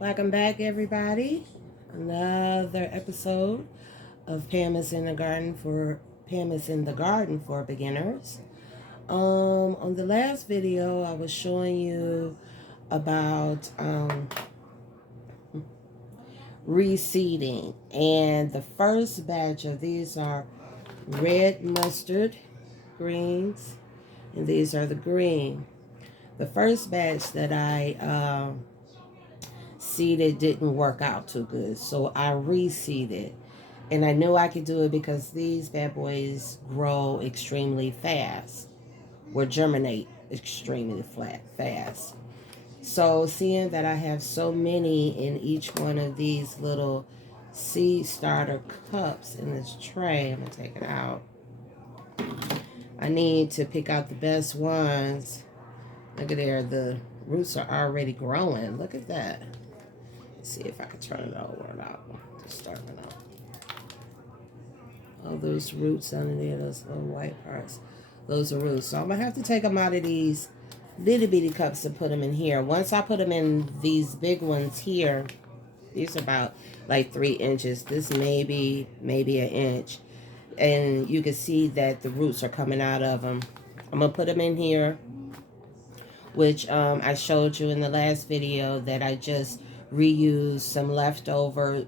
Welcome back, everybody. Another episode of Pam is in the Garden for beginners. On the last video, I was showing you about reseeding, and the first batch of these are red mustard greens, and these are the green. The first batch that I seeded didn't work out too good, so I reseeded, and I knew I could do it because these bad boys grow extremely fast, or germinate extremely fast. So seeing that I have so many in each one of these little seed starter cups in this tray, I'm gonna take it out. I need to pick out the best ones. Look at there, the roots are already growing. Look at that. Let's see if I can turn it over or not. Just starting it out. All those roots under there, those little white parts, those are roots. So I'm gonna have to take them out of these little bitty cups and put them in here. Once I put them in these big ones here, these are about like 3 inches. This maybe an inch, and you can see that the roots are coming out of them. I'm gonna put them in here, which I showed you in the last video that I just reused some leftover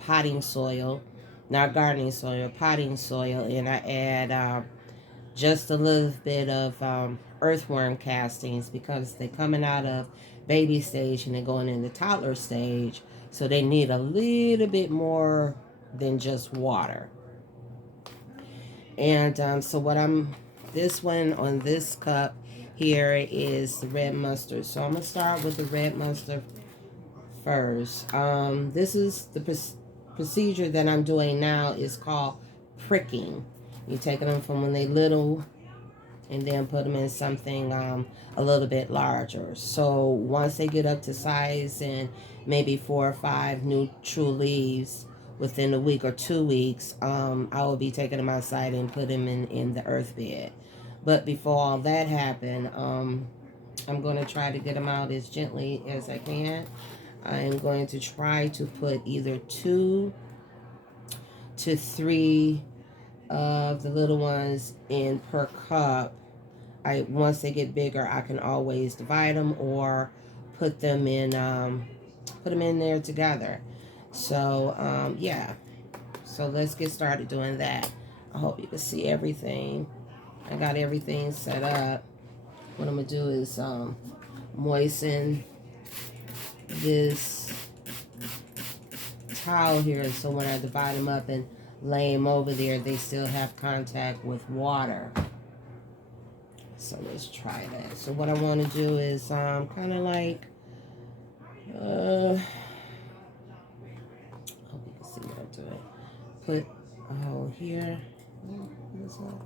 potting soil, not gardening soil, potting soil, and I add just a little bit of earthworm castings because they're coming out of baby stage and they're going into toddler stage, so they need a little bit more than just water. And so this one on this cup here is the red mustard. So I'm going to start with the red mustard first. This is the procedure that I'm doing now is called pricking. You're taking them from when they're little and then put them in something a little bit larger. So once they get up to size and maybe 4 or 5 new true leaves within a week or 2 weeks, I will be taking them outside and put them in the earth bed. But before all that happened, I'm going to try to get them out as gently as I can. I'm going to try to put either 2 to 3 of the little ones in per cup. Once they get bigger, I can always divide them or put them in there together. So yeah, so let's get started doing that. I hope you can see everything. I got everything set up. What I'm gonna do is moisten this towel here, so when I divide them up and lay them over there, they still have contact with water. So let's try that. So what I want to do is kind of like hope you can see what I'm doing. Put a hole here. What's that?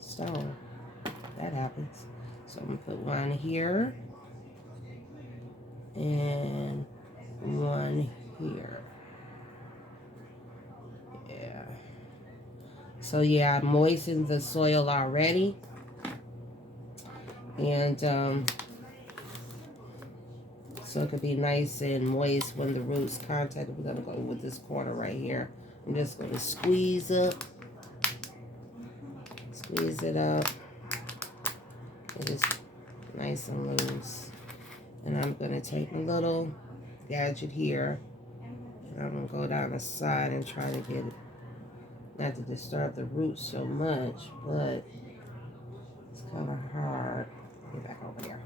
Stone. That happens. So I'm gonna put one here and one here. Yeah. So yeah, I moistened the soil already. And so it could be nice and moist when the roots contact. We're gonna go with this corner right here. I'm just gonna squeeze it up. It is nice and loose. And I'm gonna take a little gadget here, and I'm gonna go down the side and try to get it, not to disturb the roots so much, but it's kind of hard. Get back over there.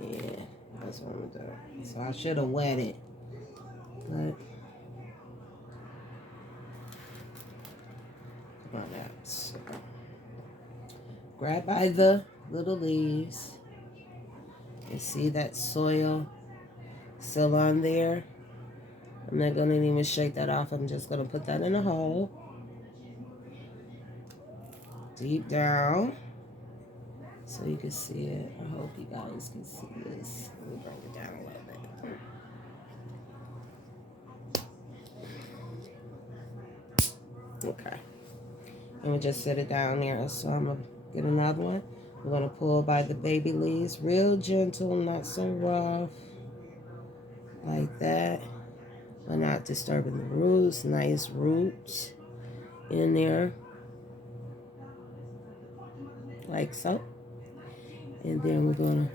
Yeah, that's what I'm gonna do. So I should have wet it, but come on out. So, grab by the little leaves and see that soil still on there. I'm not gonna even shake that off. I'm just gonna put that in a hole deep down, so you can see it. I hope you guys can see this. Let me bring it down a little bit. Okay. And we just set it down there. So I'm going to get another one. We're going to pull by the baby leaves. Real gentle, not so rough. like that. We're not disturbing the roots. Nice roots in there, like so. And then we're gonna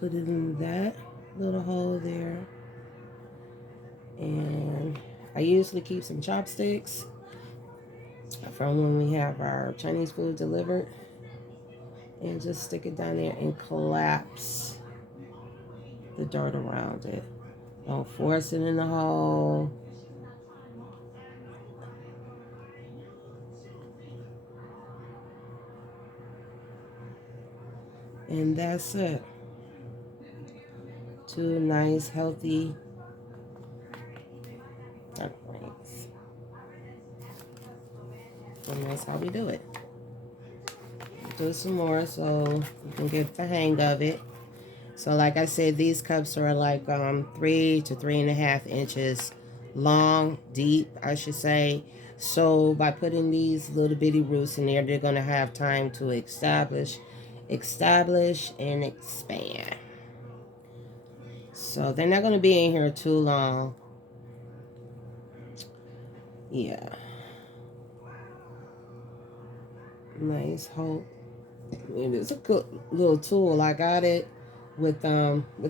put it in that little hole there. And I usually keep some chopsticks from when we have our Chinese food delivered, and just stick it down there and collapse the dirt around it. Don't force it in the hole. And that's it. Two nice, healthy ducklings. And that's how we do it. Do some more so you can get the hang of it. So like I said, these cups are like 3 to 3.5 inches long, deep, I should say. So by putting these little bitty roots in there, they're going to have time to establish, and expand. So they're not going to be in here too long. Yeah. Nice hole. It is a good little tool. I got it with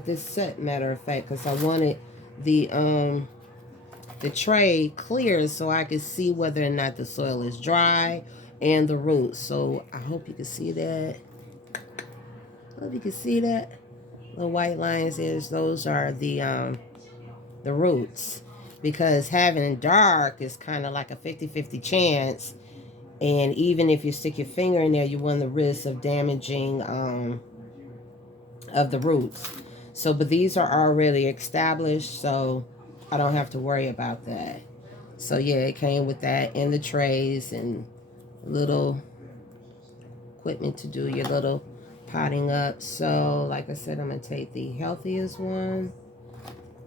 this set, matter of fact, because I wanted the tray clear so I could see whether or not the soil is dry and the roots. So I hope you can see that. Hope you can see that. The white lines is those are the roots, because having dark is kind of like a 50-50 chance, and even if you stick your finger in there, you run the risk of damaging of the roots. So but these are already established, so I don't have to worry about that. So yeah, it came with that and the trays and little equipment to do your little potting up. So like I said, I'm gonna take the healthiest one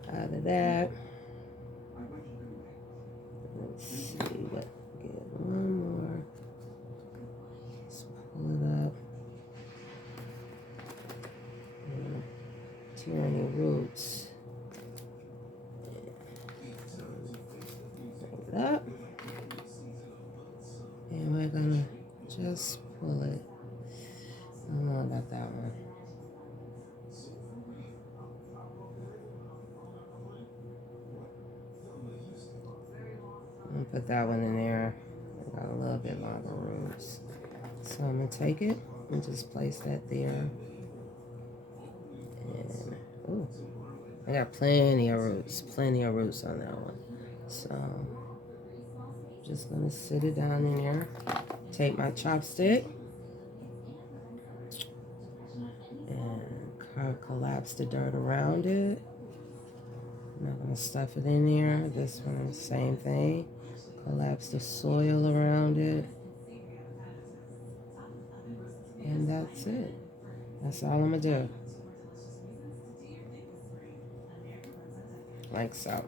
out of that. Let's see what, get one more. Let's pull it up. Tear any roots. Bring it up. And we're gonna just pull it. I don't know about that one. I'm gonna put that one in there. I got a little bit longer roots. So I'm gonna take it and just place that there. And oh, I got plenty of roots on that one. So just gonna sit it down in there. Take my chopstick and collapse the dirt around it. I'm not gonna stuff it in there. This one, same thing. Collapse the soil around it. And that's it. That's all I'm gonna do. Like so.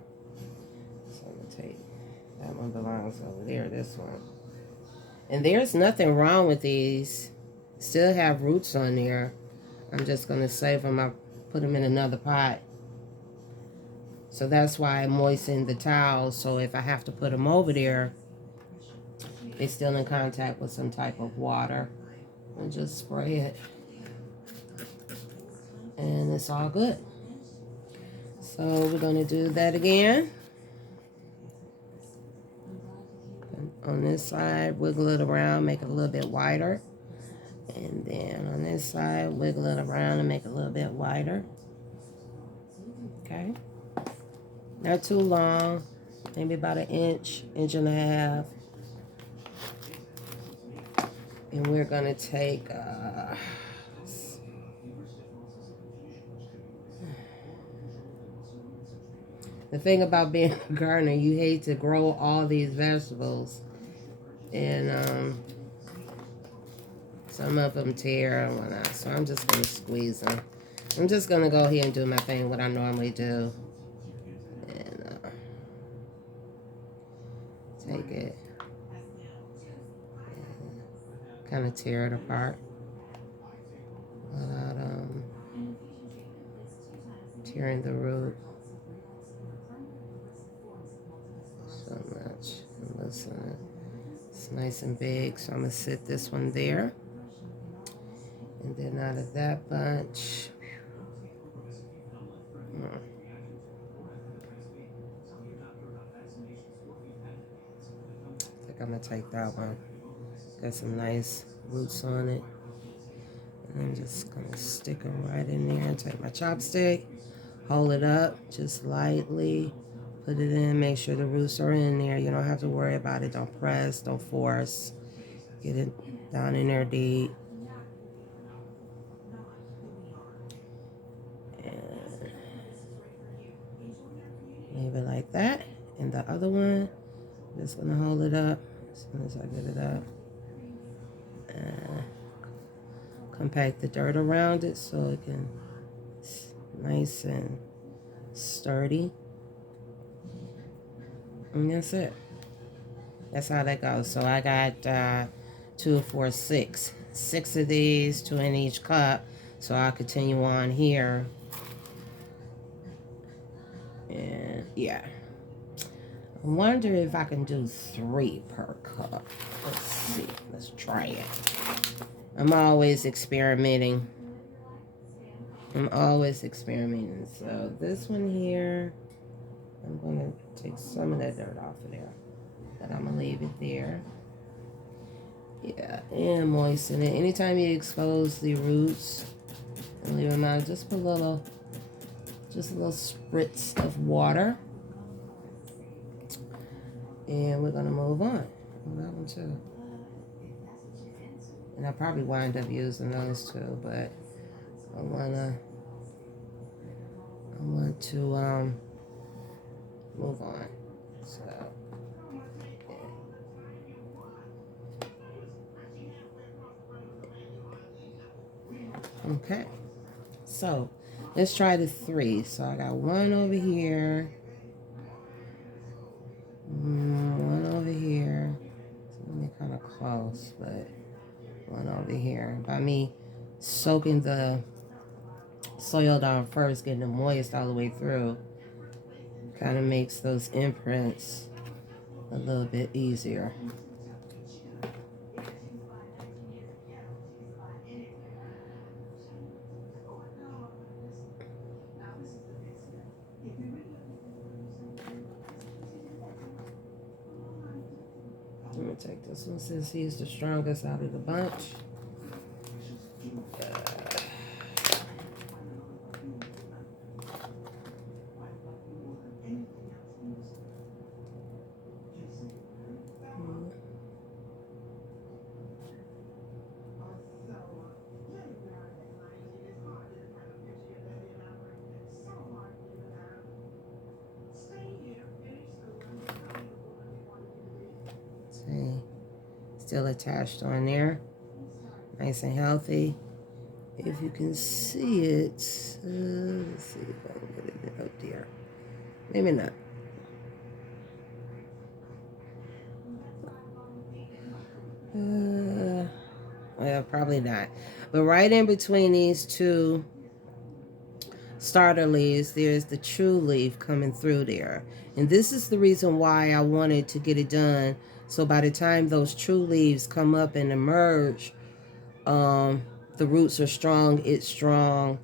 So I'm gonna take, that one belongs over there, this one. And there's nothing wrong with these. Still have roots on there. I'm just gonna save them. I'll put them in another pot. So that's why I moisten the towels. So if I have to put them over there, they're still in contact with some type of water. And just spray it. And it's all good. So we're gonna do that again. On this side, wiggle it around, make it a little bit wider. And then on this side, wiggle it around and make it a little bit wider. Okay. Not too long, maybe about an inch, inch and a half. And we're gonna take the thing about being a gardener, you hate to grow all these vegetables, and some of them tear and whatnot. So I'm just gonna squeeze them. I'm just gonna go ahead and do my thing, what I normally do, and take it, kind of tear it apart without tearing the root so much. Listen, it's nice and big, so I'm gonna sit this one there. And then out of that bunch, I think I'm gonna take that one. Got some nice roots on it. And I'm just gonna stick them right in there and take my chopstick, hold it up just lightly, put it in, make sure the roots are in there. You don't have to worry about it. Don't press, don't force. Get it down in there deep. And leave it like that. And the other one, I'm just gonna hold it up as soon as I get it up. And compact the dirt around it so it can nice and sturdy. And that's it. That's how that goes. So I got 2, 4, 6. 6 of these, 2 in each cup. So I'll continue on here. And yeah. I wonder if I can do 3 per cup. Let's see. Let's try it. I'm always experimenting. So this one here, I'm going to take some of that dirt off of there. But I'm going to leave it there. Yeah, and moisten it. Anytime you expose the roots, and leave them out, just put a little spritz of water. And we're going to move on. That one too. And I'll probably wind up using those too, but I want to move on. So, yeah. Okay. So, let's try the 3. So, I got 1 over here. 1 over here. It's going to be kind of close, but 1 over here. By me soaking the soil down first, getting it moist all the way through, kind of makes those imprints a little bit easier. I'm going to take this one since he's the strongest out of the bunch. Still attached on there, nice and healthy. If you can see it, let's see if I can get it out there. Maybe not. Well, probably not. But right in between these 2 starter leaves, there's the true leaf coming through there. And this is the reason why I wanted to get it done. So by the time those true leaves come up and emerge, the roots are strong, it's strong,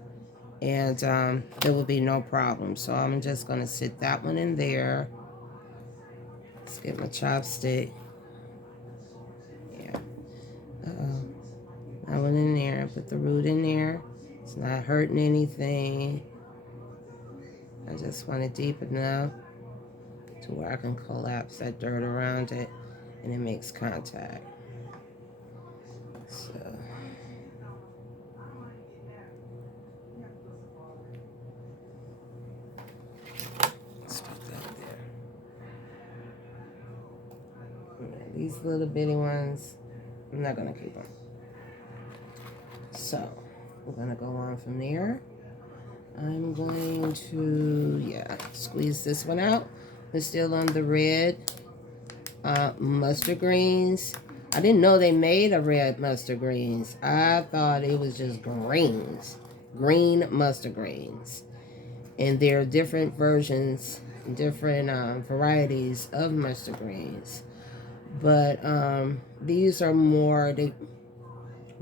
and there will be no problem. So I'm just going to sit that one in there. Let's get my chopstick. Yeah. That one in there. Put the root in there. It's not hurting anything. I just want it deep enough to where I can collapse that dirt around it and it makes contact. So let's put that there. Yeah, these little bitty ones, I'm not going to keep them. So we're going to go on from there. I'm going to, squeeze this one out. We're still on the red mustard greens. I didn't know they made a red mustard greens. I thought it was just greens. Green mustard greens. And there are different versions, different varieties of mustard greens. But these are more, they've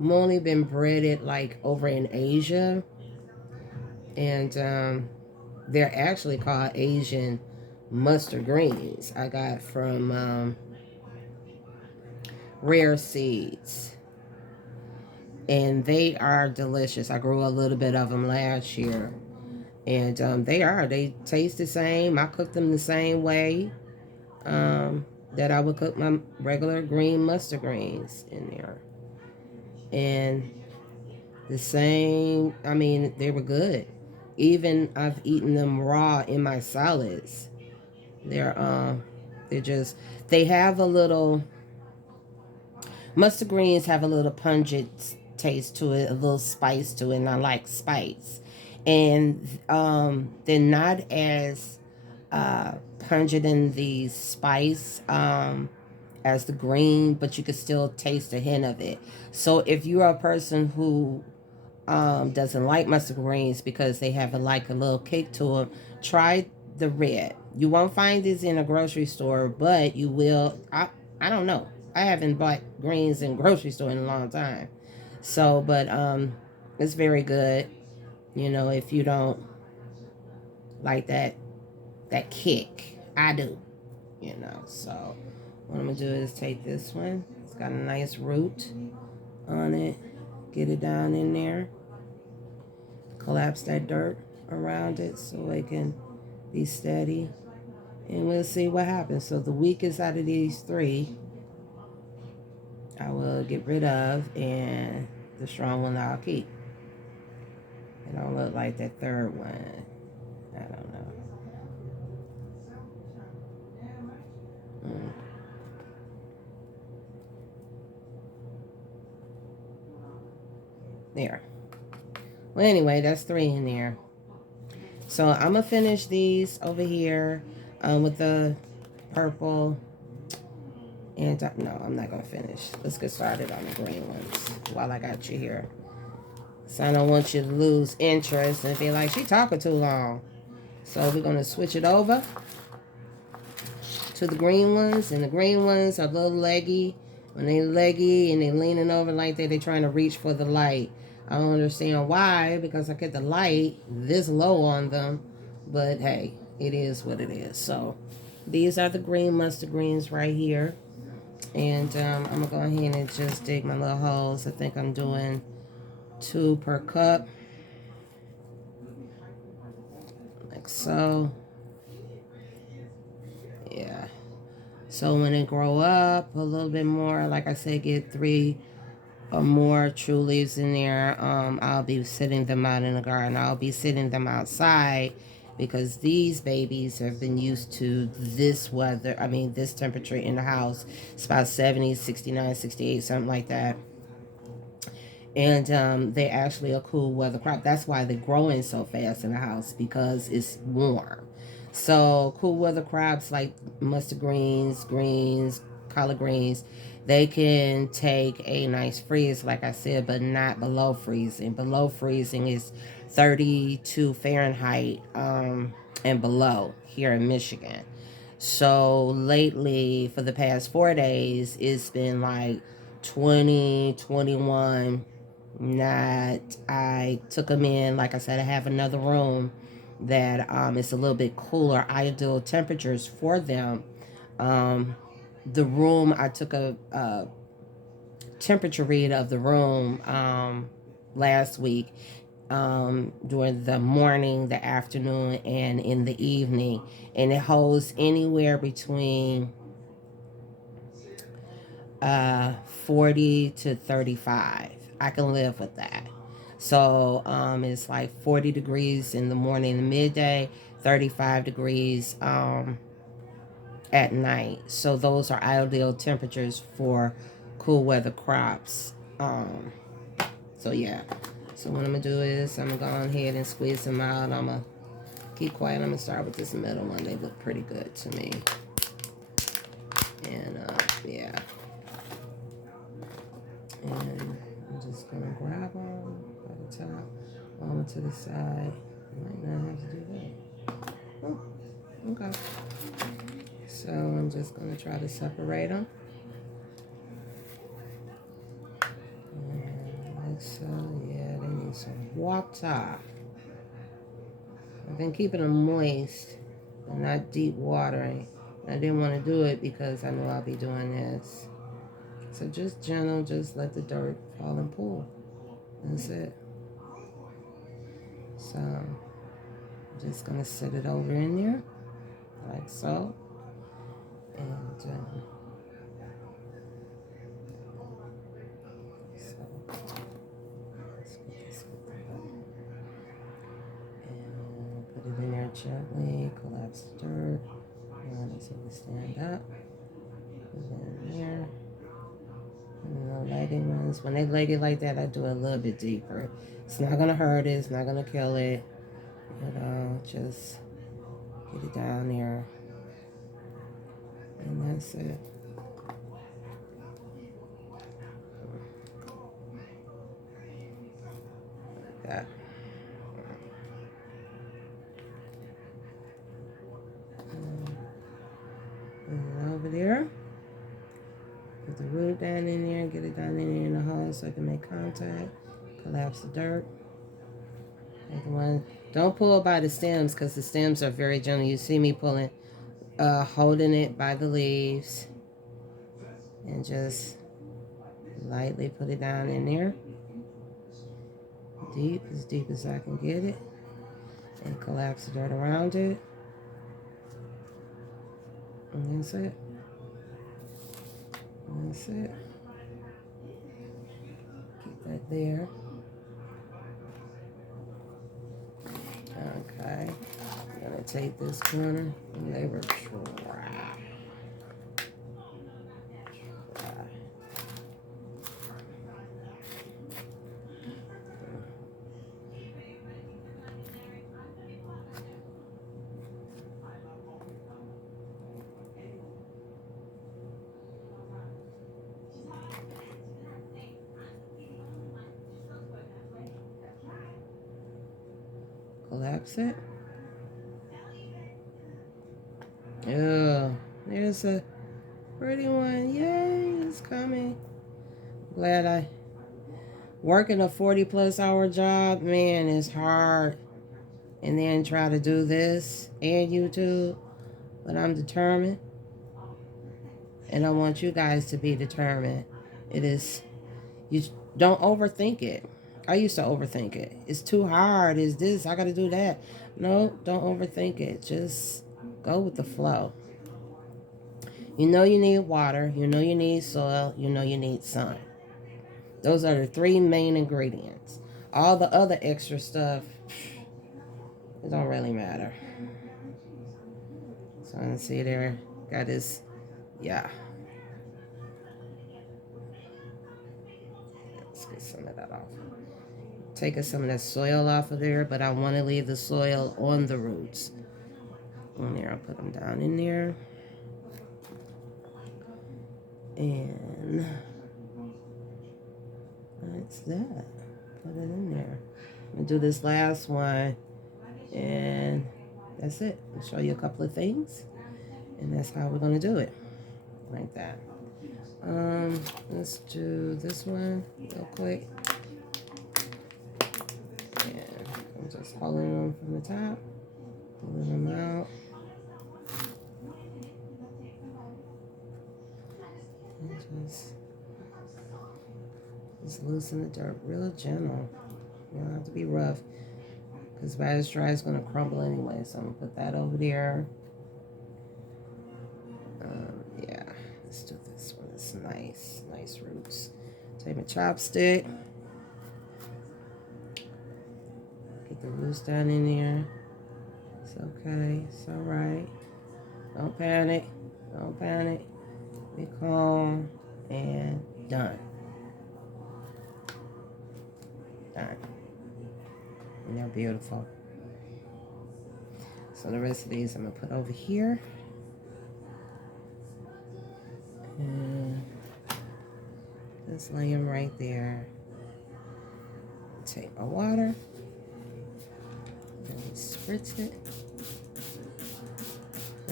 only been breeded like over in Asia. And they're actually called Asian mustard greens. I got from Rare Seeds. And they are delicious. I grew a little bit of them last year. And they taste the same. I cook them the same way that I would cook my regular green mustard greens in there. And the same, I mean, they were good. Even I've eaten them raw in my salads. They're just, they have a little, mustard greens have a little pungent taste to it, a little spice to it, and I like spice. And they're not as pungent in the spice as the green, but you can still taste a hint of it. So if you're a person who doesn't like mustard greens because they have like a little kick to them, try the red. You won't find these in a grocery store, but you will. I don't know. I haven't bought greens in grocery store in a long time. So, but it's very good. You know, if you don't like that kick, I do. You know, so what I'm gonna do is take this one. It's got a nice root on it. Get it down in there. Collapse that dirt around it so it can be steady. And we'll see what happens. So the weakest out of these three, I will get rid of, and the strong one I'll keep. It don't look like that third one. I don't know. Mm. There. Well, anyway, that's three in there. So I'm gonna finish these over here with the purple. And no, I'm not gonna finish. Let's get started on the green ones while I got you here. So I don't want you to lose interest and be like, she talking too long. So we're gonna switch it over to the green ones, and the green ones are a little leggy. When they leggy and they leaning over like that, they trying to reach for the light. I don't understand why, because I get the light this low on them, but hey, it is what it is. So these are the green mustard greens right here, and I'm gonna go ahead and just dig my little holes. I think I'm doing 2 per cup, like so. Yeah. So when they grow up a little bit more, like I said, get 3 or more true leaves in there, I'll be sitting them out in the garden. I'll be sitting them outside because these babies have been used to this weather. I mean, this temperature in the house. It's about 70, 69, 68, something like that. And they're actually a cool weather crop. That's why they're growing so fast in the house, because it's warm. So cool weather crops like mustard greens, collard greens, they can take a nice freeze, like I said, but not below freezing. Below freezing is 32 Fahrenheit and below here in Michigan. So lately, for the past 4 days, it's been like 20, 21. Not, I took them in. Like I said, I have another room that is a little bit cooler, ideal temperatures for them. The room, I took a temperature read of the room last week, during the morning, the afternoon, and in the evening, and it holds anywhere between 40 to 35. I can live with that. So it's like 40 degrees in the morning and midday, 35 degrees at night. So those are ideal temperatures for cool weather crops. So yeah. So what I'm gonna do is I'm gonna go ahead and squeeze them out. I'm gonna keep quiet. I'm gonna start with this middle one. They look pretty good to me. And yeah. And I'm just gonna grab them by the top, over to the side. I might not have to do that. Okay. So I'm just going to try to separate them. Like so, yeah, they need some water. I've been keeping them moist, but not deep watering. I didn't want to do it because I know I'll be doing this. So just gentle, just let the dirt fall and pool. That's it. So I'm just going to set it over in there, like so. And so let's get this and put it in there gently, collapse the dirt. And so we stand up. Put it in there. And the lighting ones, when they light it like that, I do it a little bit deeper. It's not gonna hurt it, it's not gonna kill it. You know, just get it down there. And that's it. Like that. And over there. Put the root down in there, get it down in there in the hole so it can make contact. Collapse the dirt. Like the one. Don't pull by the stems because the stems are very gentle. You see me pulling, holding it by the leaves. And just lightly put it down in there. Deep as I can get it. And collapse the dirt around it. And that's it. And that's it. Keep that there. Okay. I'm going to take this corner. And they were dry. Collapse it. Oh, there's a pretty one. Yay, it's coming. Glad I working a 40+ hour job, man, is hard. And then try to do this and YouTube. But I'm determined. And I want you guys to be determined. It is, you don't overthink it. I used to overthink it. It's too hard. Is this? I got to do that. No, don't overthink it. Just go with the flow. You know you need water. You know you need soil. You know you need sun. Those are the 3 main ingredients. All the other extra stuff, it don't really matter. So I can see there, got this, yeah. Let's get some of that off. Taking some of that soil off of there, but I want to leave the soil on the roots. On there, I'll put them down in there. And that's that. Put it in there. I'm going to do this last one. And that's it. I'll show you a couple of things. And that's how we're going to do it. Like that. Let's do this one real quick. And I'm just holding them from the top. Pulling them out. And just loosen the dirt real gentle. You don't have to be rough. Because by it's dry, it's going to crumble anyway. So I'm going to put that over there. Yeah, let's do this one. It's nice. Nice roots. Take my chopstick. Get the roots down in there. It's okay. It's all right. Don't panic. Don't panic. Be calm. And done. Done. And they're beautiful. So the rest of these I'm going to put over here. And just lay them right there. Take my water. And spritz it.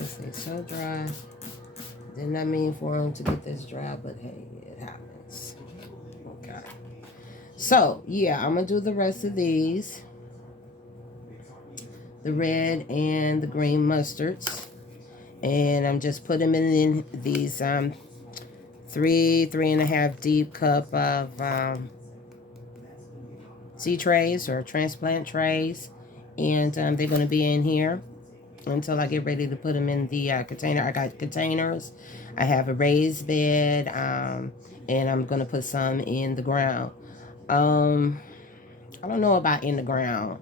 Let's see, so dry. Did not mean for them to get this dry, but hey, it happens. Okay. So, yeah, I'm going to do the rest of these. The red and the green mustards. And I'm just putting them in these three and a half deep cup of seed trays or transplant trays. And they're going to be in here until I get ready to put them in the container. I got containers. I have a raised bed, and I'm going to put some in the ground. I don't know about in the ground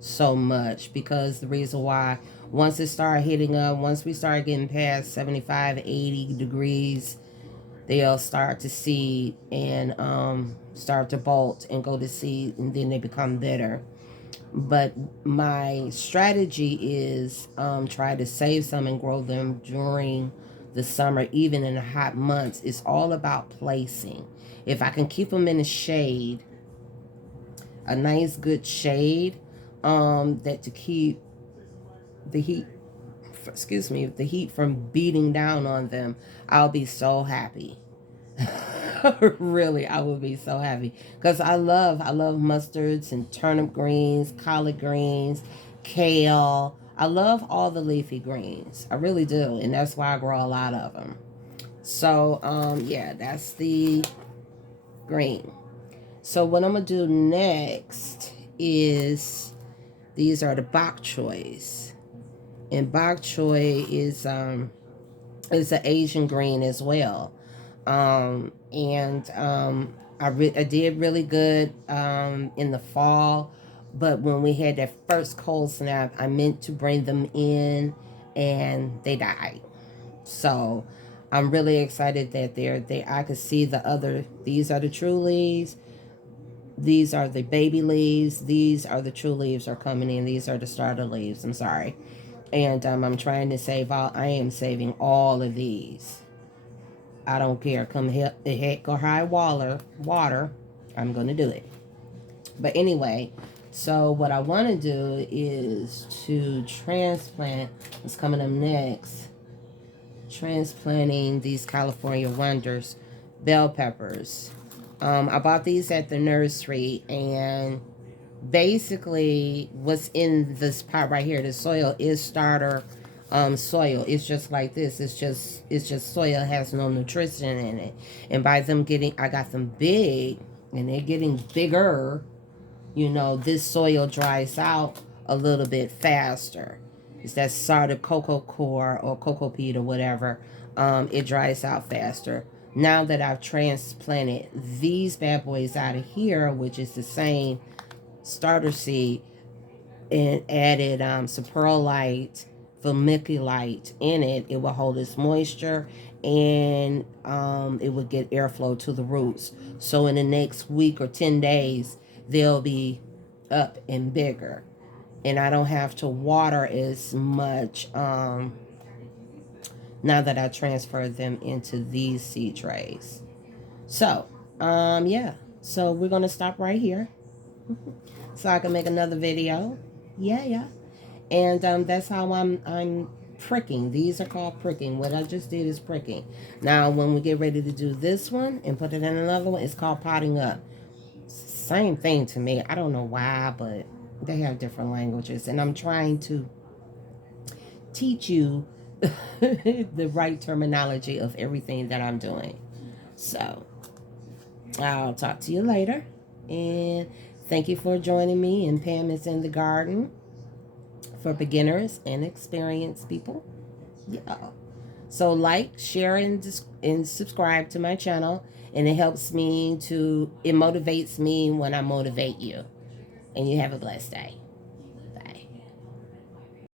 so much, because the reason why, once it started hitting up, once we start getting past 75, 80 degrees, they'll start to seed and start to bolt and go to seed, and then they become bitter. But my strategy is try to save some and grow them during the summer, even in the hot months. It's all about placing. If I can keep them in the shade, a nice good shade, that to keep the heat, excuse me, the heat from beating down on them, I'll be so happy. Really, I would be so happy, because I love mustards and turnip greens, collard greens, kale. I love all the leafy greens. I really do, and that's why I grow a lot of them. So yeah, that's the green. So what I'm gonna do next is, these are the bok choys, and bok choy is an Asian green as well. I did really good in the fall, but when we had that first cold snap, I meant to bring them in, and they died. So I'm really excited that I could see the other. These are the true leaves. These are the baby leaves. These are the true leaves are coming in. These are the starter leaves. I'm sorry. And I'm trying to save all. I am saving all of these. I don't care. Come heck or high water. I'm going to do it. But anyway, so what I want to do is to transplant. What's coming up next? Transplanting these California Wonders bell peppers. I bought these at the nursery, and basically what's in this pot right here, the soil is starter soil. It's just like this. It's just soil, has no nutrition in it. And by them getting, I got them big, and they're getting bigger, this soil dries out a little bit faster. It's that sort of cocoa core or cocoa peat or whatever. It dries out faster. Now that I've transplanted these bad boys out of here, which is the same starter seed, and added saprolite, vermiculite in it, it will hold its moisture, and it would get airflow to the roots. So in the next week or 10 days, they'll be up and bigger. And I don't have to water as much now that I transferred them into these seed trays. So, yeah. So we're going to stop right here so I can make another video. Yeah. And that's how I'm pricking. These are called pricking. What I just did is pricking. Now, when we get ready to do this one and put it in another one, it's called potting up. Same thing to me. I don't know why, but they have different languages, and I'm trying to teach you the right terminology of everything that I'm doing. So, I'll talk to you later, and thank you for joining me in Pam is in the Garden for beginners and experienced people. Yeah. So like, share, and subscribe to my channel, and it helps me it motivates me when I motivate you. And you have a blessed day.